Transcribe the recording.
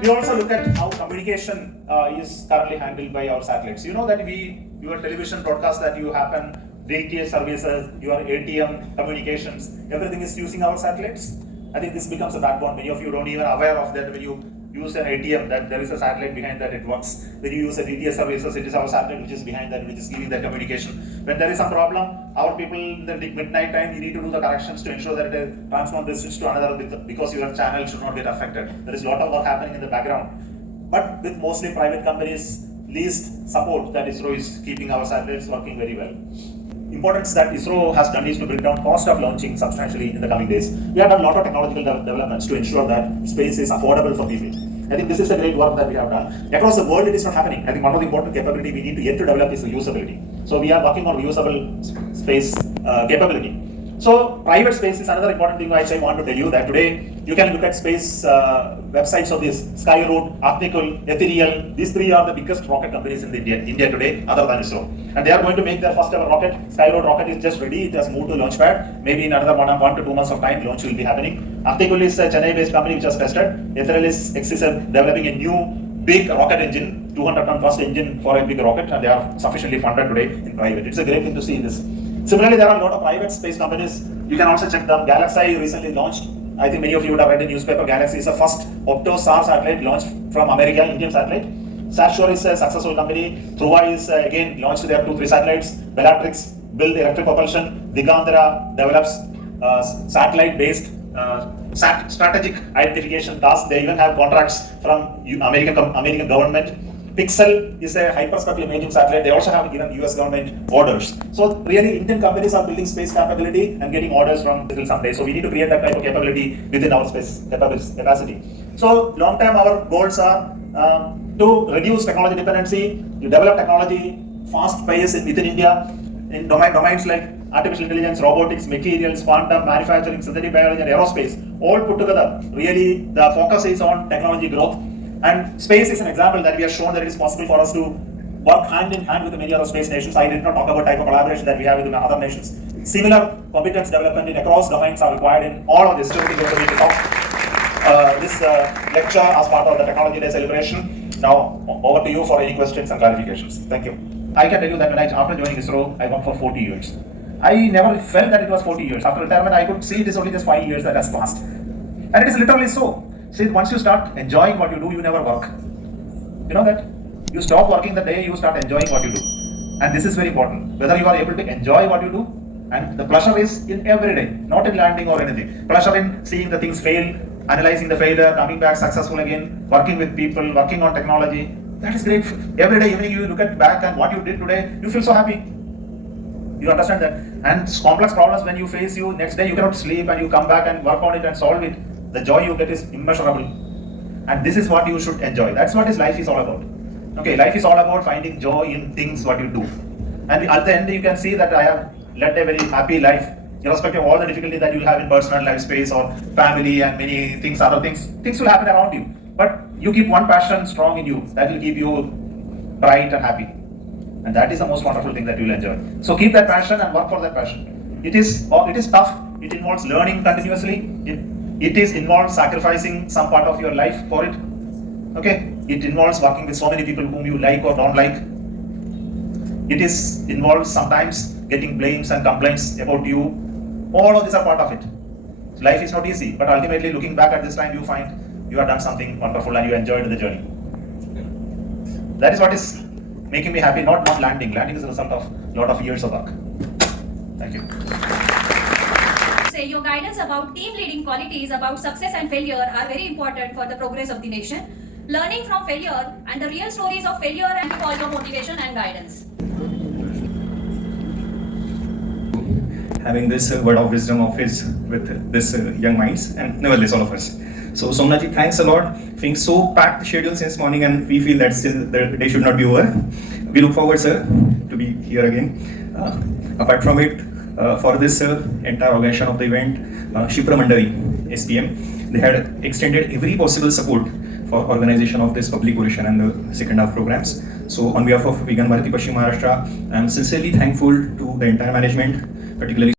We also look at how communication is currently handled by our satellites. You know that your television broadcast that you happen, DTH services, your ATM communications, everything is using our satellites. I think this becomes a backbone. Many of you don't even aware of that. When you use an ATM, that there is a satellite behind that, it works. When you use a DTH services, it is our satellite which is behind that, which is giving that communication. When there is some problem, our people in the midnight time, you need to do the corrections to ensure that it transform this switch to another because your channel should not get affected. There is a lot of work happening in the background. But with mostly private companies, least support that ISRO is keeping our satellites working very well. Importance that ISRO has done is to bring down cost of launching substantially in the coming days. We have done a lot of technological developments to ensure that space is affordable for people. I think this is a great work that we have done. Across the world, it is not happening. I think one of the important capability we need to yet to develop is the usability. So we are working on reusable space capability. So private space is another important thing which I want to tell you that today you can look at space websites of this Skyroot, Arctical, Ethereal. These three are the biggest rocket companies in India today, other than ISRO. And they are going to make their first ever rocket. Skyroot rocket is just ready. It has moved to launch pad. Maybe in another 1 to 2 months of time, launch will be happening. Arctical is a Chennai-based company which has tested. Ethereal is developing a new big rocket engine, 200-ton first engine for a big rocket, and they are sufficiently funded today in private. It's a great thing to see this. Similarly, there are a lot of private space companies. You can also check them. Galaxy recently launched. I think many of you would have read the newspaper. Galaxy is the first Opto-SAR satellite launched from America, Indian satellite. Satshore is a successful company. Dhruva is again launched their 2-3 satellites. Bellatrix built electric propulsion. Digandhara develops satellite-based strategic identification tasks. They even have contracts from American government. Pixel is a hyperspectral imaging satellite. They also have given US government orders. So really, Indian companies are building space capability and getting orders from little someday. So we need to create that type of capability within our space capacity. So long term, our goals are to reduce technology dependency, to develop technology fast pace within India in domains like artificial intelligence, robotics, materials, quantum, manufacturing, synthetic biology, and aerospace. All put together, really the focus is on technology growth. And space is an example that we have shown that it is possible for us to work hand in hand with many other space nations. I did not talk about type of collaboration that we have with other nations. Similar competence development in across domains are required in all of this. So we are going to talk this lecture as part of the Technology Day celebration. Now over to you for any questions and clarifications. Thank you. I can tell you that after joining ISRO, I worked for 40 years. I never felt that it was 40 years. After retirement, I could see it is only just 5 years that has passed. And it is literally so. See, once you start enjoying what you do, you never work. You know that? You stop working the day you start enjoying what you do. And this is very important. Whether you are able to enjoy what you do, and the pleasure is in every day, not in landing or anything. Pleasure in seeing the things fail, analyzing the failure, coming back successful again, working with people, working on technology. That is great. Every day, evening, you look at back and what you did today, you feel so happy. You understand that? And complex problems when you face you, next day you cannot sleep and you come back and work on it and solve it. The joy you get is immeasurable. And this is what you should enjoy. That's what life is all about. Okay, life is all about finding joy in things what you do. And at the end, you can see that I have led a very happy life, irrespective of all the difficulty that you have in personal life space or family and many things, other things. Things will happen around you. But you keep one passion strong in you. That will keep you bright and happy. And that is the most wonderful thing that you will enjoy. So keep that passion and work for that passion. It is tough. It involves learning continuously. It involves sacrificing some part of your life for it. Okay? It involves working with so many people whom you like or don't like. It involves sometimes getting blames and complaints about you. All of these are part of it. So life is not easy, but ultimately looking back at this time, you find you have done something wonderful and you enjoyed the journey. That is what is making me happy, not landing. Landing is a result of a lot of years of work. Thank you. Your guidance about team leading qualities about success and failure are very important for the progress of the nation. Learning from failure and the real stories of failure and all your motivation and guidance. Having this word of wisdom of his with this young minds and nevertheless all of us. So Somnath, thanks a lot. Being so packed schedule since morning and we feel that still the day should not be over. We look forward, sir, to be here again. Apart from it, for this entire organization of the event, Shipra Mandari, SPM, they had extended every possible support for organization of this public oration and the second half programs. So on behalf of Vegan Bharati Paschim Maharashtra, I am sincerely thankful to the entire management, particularly